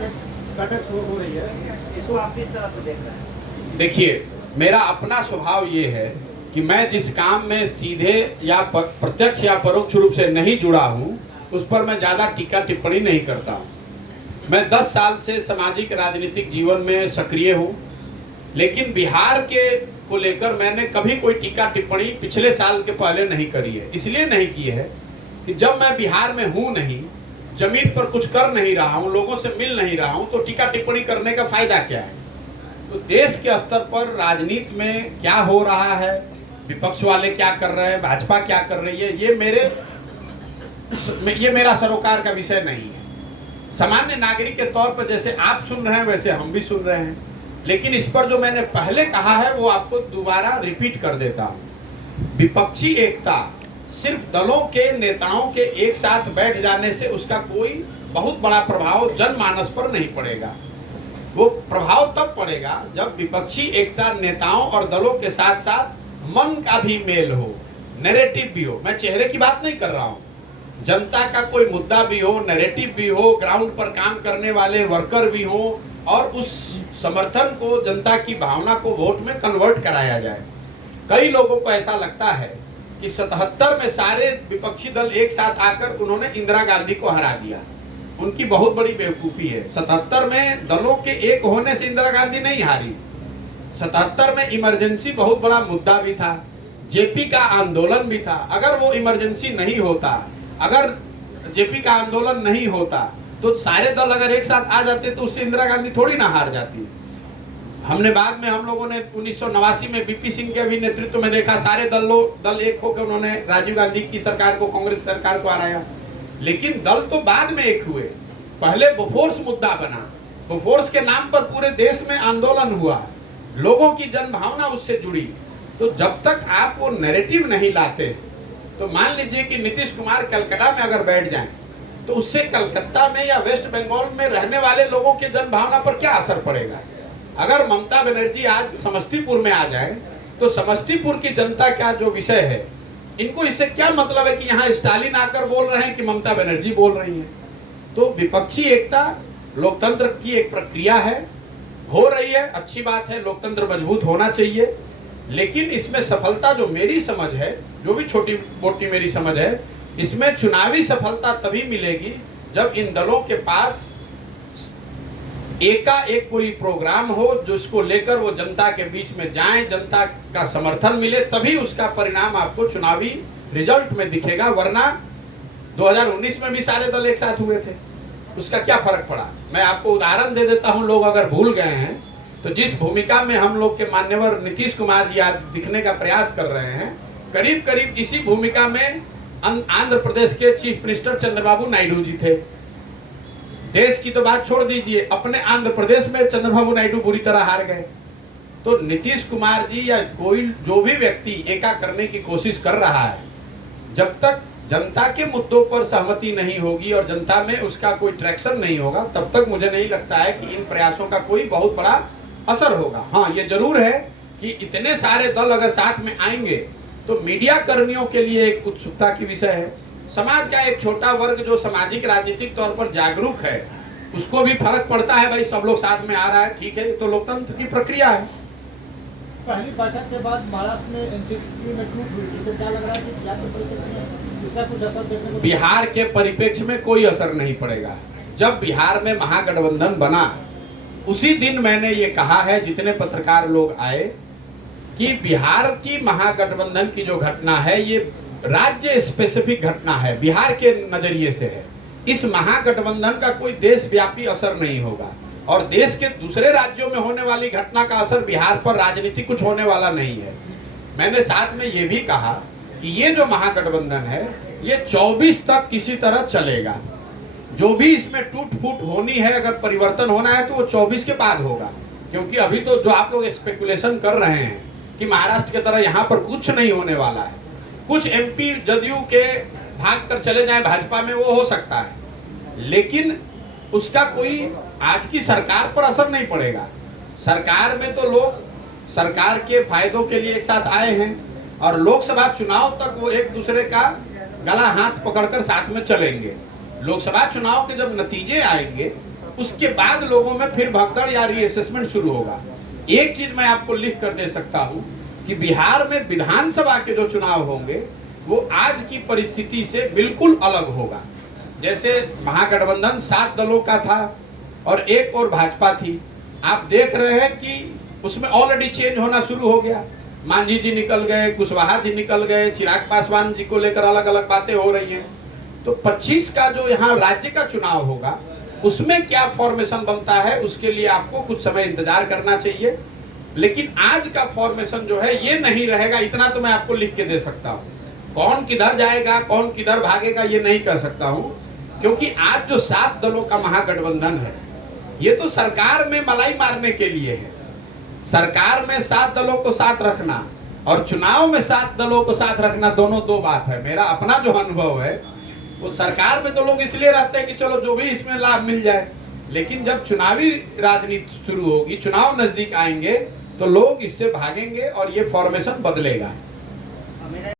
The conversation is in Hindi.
बैठक हो रही है, इसको आप किस तरह से देख रहे हैं? देखिए, मेरा अपना स्वभाव ये है कि मैं जिस काम में सीधे या प्रत्यक्ष या परोक्ष रूप से नहीं जुड़ा हूँ उस पर मैं ज्यादा टीका टिप्पणी नहीं करता हूँ। मैं 10 साल से सामाजिक राजनीतिक जीवन में सक्रिय हूँ, लेकिन बिहार के को लेकर मैंने कभी कोई टीका टिप्पणी पिछले साल के पहले नहीं करी है। इसलिए नहीं की है कि जब मैं बिहार में हूँ नहीं, जमीन पर कुछ कर नहीं रहा हूँ, लोगों से मिल नहीं रहा हूँ, तो टीका टिप्पणी करने का फायदा क्या है। तो देश के स्तर पर राजनीति में क्या हो रहा है, विपक्ष वाले क्या कर रहे हैं, भाजपा क्या कर रही है, ये मेरा सरोकार का विषय नहीं है। सामान्य नागरिक के तौर पर जैसे आप सुन रहे हैं वैसे हम भी सुन रहे हैं, लेकिन इस पर जो मैंने पहले कहा है वो आपको दोबारा रिपीट कर देता हूं। विपक्षी एकता सिर्फ दलों के नेताओं के एक साथ बैठ जाने से उसका कोई बहुत बड़ा प्रभाव जनमानस पर नहीं पड़ेगा। वो प्रभाव तब पड़ेगा जब विपक्षी एकता नेताओं और दलों के साथ साथ मन का भी मेल हो, नैरेटिव भी हो। मैं चेहरे की बात नहीं कर रहा हूँ, जनता का कोई मुद्दा भी हो, नैरेटिव भी हो, ग्राउंड पर काम करने वाले वर्कर भी हो और उस समर्थन को, जनता की भावना को वोट में कन्वर्ट कराया जाए। कई लोगों को ऐसा लगता है कि 77 में सारे विपक्षी दल एक साथ आकर उन्होंने इंदिरा गांधी को हरा दिया। उनकी बहुत बड़ी बेवकूफी है। 77 में दलों के एक होने से इंदिरा गांधी नहीं हारी। 77 में इमरजेंसी बहुत बड़ा मुद्दा भी था, जेपी का आंदोलन भी था। अगर वो इमरजेंसी नहीं होता, अगर जेपी का आंदोलन नहीं होता, तो सारे दल अगर एक साथ आ जाते तो उससे इंदिरा गांधी थोड़ी ना हार जाती। हमने बाद में हम लोगों ने 1989 में बीपी सिंह के भी नेतृत्व में देखा, सारे दल एक होकर उन्होंने राजीव गांधी की सरकार को, कांग्रेस सरकार को हराया। लेकिन दल तो बाद में एक हुए। पहले बोफोर्स मुद्दा बना, बोफोर्स के नाम पर पूरे देश में आंदोलन हुआ, लोगों की जनभावना उससे जुड़ी। तो जब तक आप वो नैरेटिव नहीं लाते, तो मान लीजिए कि नीतीश कुमार कलकत्ता में अगर बैठ जाएं, तो उससे कलकत्ता में या वेस्ट बंगाल में रहने वाले लोगों की जनभावना पर क्या असर पड़ेगा। अगर ममता बनर्जी आज समस्तीपुर में आ जाए, तो समस्तीपुर की जनता का जो विषय है, इनको इससे क्या मतलब है कि यहाँ स्टालिन आकर बोल रहे हैं कि ममता बनर्जी बोल रही है। तो विपक्षी एकता लोकतंत्र की एक प्रक्रिया है, हो रही है, अच्छी बात है, लोकतंत्र मजबूत होना चाहिए। लेकिन इसमें सफलता जो मेरी समझ है, जो भी छोटी मोटी मेरी समझ है, इसमें चुनावी सफलता तभी मिलेगी जब इन दलों के पास एकाएक कोई प्रोग्राम हो जिसको लेकर वो जनता के बीच में जाएं, जनता का समर्थन मिले, तभी उसका परिणाम आपको चुनावी रिजल्ट में दिखेगा। वरना 2019 में भी सारे दल एक साथ हुए थे, उसका क्या फर्क पड़ा। मैं आपको उदाहरण दे देता हूं, लोग अगर भूल गए हैं तो जिस भूमिका में हम लोग के मान्यवर नीतीश कुमार जी आज दिखने का प्रयास कर रहे हैं, करीब करीब इसी भूमिका में आंध्र प्रदेश के चीफ मिनिस्टर चंद्रबाबू नायडू जी थे। देश की तो बात छोड़ दीजिए, अपने आंध्र प्रदेश में चंद्रबाबू नायडू बुरी तरह हार गए। तो नीतीश कुमार जी या कोई जो भी व्यक्ति एका करने की कोशिश कर रहा है, जब तक जनता के मुद्दों पर सहमति नहीं होगी और जनता में उसका कोई ट्रैक्शन नहीं होगा, तब तक मुझे नहीं लगता है कि इन प्रयासों का कोई बहुत बड़ा असर होगा। हाँ, ये जरूर है कि इतने सारे दल अगर साथ में आएंगे तो मीडिया कर्मियों के लिए एक उत्सुकता की विषय है। समाज का एक छोटा वर्ग जो सामाजिक राजनीतिक तौर पर जागरूक है, उसको भी फर्क पड़ता है, भाई सब लोग साथ में आ रहा है, ठीक है, तो लोकतंत्र की प्रक्रिया है। पहली बैठक के बाद महाराष्ट्र में एनसीपी में टूट हुई थी, तो क्या लग रहा है कि बिहार के परिप्रेक्ष्य में इसका कुछ असर देखने को? बिहार के परिप्रेक्ष्य में कोई असर नहीं पड़ेगा। जब बिहार में महागठबंधन बना, उसी दिन मैंने ये कहा है, जितने पत्रकार लोग आए, कि बिहार की महागठबंधन की जो घटना है ये राज्य स्पेसिफिक घटना है, बिहार के नजरिए से है। इस महागठबंधन का कोई देशव्यापी असर नहीं होगा और देश के दूसरे राज्यों में होने वाली घटना का असर बिहार पर राजनीति कुछ होने वाला नहीं है। मैंने साथ में ये भी कहा कि ये जो महागठबंधन है ये 24 तक किसी तरह चलेगा। जो भी इसमें टूट फूट होनी है, अगर परिवर्तन होना है तो वो 24 के बाद होगा। क्योंकि अभी तो जो आप लोग स्पेकुलेशन कर रहे हैं कि महाराष्ट्र की तरह यहाँ पर कुछ नहीं होने वाला है, कुछ एमपी जदयू के भाग कर चले जाएं भाजपा में, वो हो सकता है, लेकिन उसका कोई आज की सरकार पर असर नहीं पड़ेगा। सरकार में तो लोग सरकार के फायदों के लिए एक साथ आए हैं और लोकसभा चुनाव तक वो एक दूसरे का गला हाथ पकड़कर साथ में चलेंगे। लोकसभा चुनाव के जब नतीजे आएंगे उसके बाद लोगों में फिर भगदड़ या रीअसेसमेंट शुरू होगा। एक चीज मैं आपको लिख कर दे सकता हूं कि बिहार में विधानसभा के जो चुनाव होंगे वो आज की परिस्थिति से बिल्कुल अलग होगा। जैसे महागठबंधन 7 दलों का था और एक और भाजपा थी, आप देख रहे हैं कि उसमें ऑलरेडी चेंज होना शुरू हो गया। मांझी जी निकल गए, कुशवाहा जी निकल गए, चिराग पासवान जी को लेकर अलग अलग बातें हो रही हैं। तो 25 का जो यहाँ राज्य का चुनाव होगा उसमें क्या फॉर्मेशन बनता है उसके लिए आपको कुछ समय इंतजार करना चाहिए। लेकिन आज का फॉर्मेशन जो है ये नहीं रहेगा, इतना तो मैं आपको लिख के दे सकता हूँ। कौन किधर जाएगा, कौन किधर भागेगा ये नहीं कर सकता हूँ, क्योंकि आज जो 7 दलों का महागठबंधन है ये तो सरकार में मलाई मारने के लिए है। सरकार में 7 दलों को साथ रखना और चुनाव में 7 दलों को साथ रखना दोनों दो बात है। मेरा अपना जो अनुभव है वो सरकार में तो लोग इसलिए रहते हैं कि चलो जो भी इसमें लाभ मिल जाए, लेकिन जब चुनावी राजनीति शुरू होगी, चुनाव नजदीक आएंगे तो लोग इससे भागेंगे और ये फॉर्मेशन बदलेगा।